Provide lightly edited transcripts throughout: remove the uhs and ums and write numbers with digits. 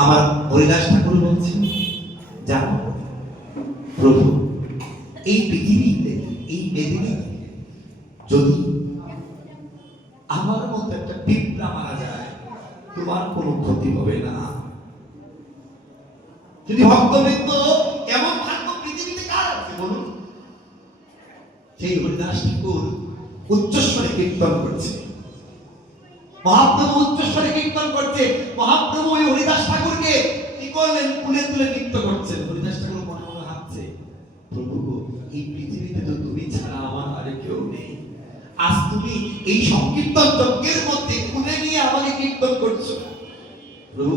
আমার হরিদাস ঠাকুর বলছেন, জানো প্রভু, এই পৃথিবীতে, এই মেদিনীতে যদি আমার মতো একটা পিঁপড়া মারা যায়, তোমার কোনো ক্ষতি হবে না। যদি ভক্তবৃন্দ, এমন ভাগ্য পৃথিবীতে কার আছে বলুন? সেই হরিদাস ঠাকুর উচ্চস্বরে কীর্তন করছে, মহাপ্রভু উচ্চস্বরে কীর্তন করছে। মহাপ্রভু ওই হরিদাস ঠাকুরকে কি করলেন? কুলে তুলে নৃত্য করছেন। হরিদাস ঠাকুর মনে মনে ভাবছে, প্রভু, এই পৃথিবীতে তো তুমি ছাড়া আমার আর কেউ নেই। আজ তুমি এই সংকীর্তন যজ্ঞের মধ্যে কুলে নিয়ে আমাকে কীর্তন করছো। প্রভু,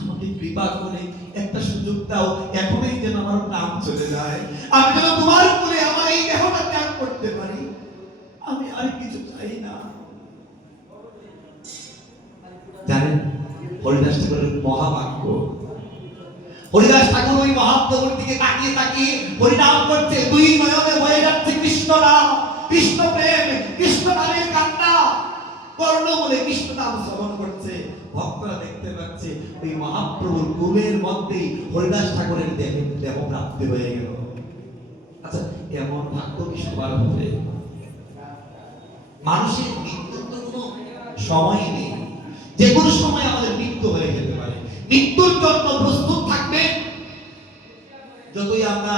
আমাকে কৃপা করে একটা সুযোগ দাও, এখনই যেন আমার প্রাণ চলে যায়, আমি যেন তোমার কুলে আমার এই দেহটা ত্যাগ করতে পারি। আমি আর কিছু চাই না। জানেন হরিদাস ঠাকুরের মহাভাগ্য, হরিদাস ঠাকুর ওই মহাপ্রভুর দিকে তাকিয়ে তাকিয়ে হরিনাম করছে। দুই নয়নে বয়ে যাচ্ছে কৃষ্ণ নাম, কৃষ্ণ প্রেম, কৃষ্ণ নামের কান্না। কর্ণ বলে কৃষ্ণ নাম শ্রবণ করছে। ভক্তরা দেখতে পাচ্ছে ওই মহাপ্রভুর কুলের মধ্যেই হরিদাস ঠাকুরের দেহ প্রাপ্তি হয়ে গেল। আচ্ছা, এমন ভাগ্য কি সবার হবে? মানুষের মৃত্যুর তো কোনো সময় নেই, যে কোনো সময় আমাদের মৃত্যু হয়ে যেতে পারে। মৃত্যুর জন্য প্রস্তুত থাকবে। যতই আমরা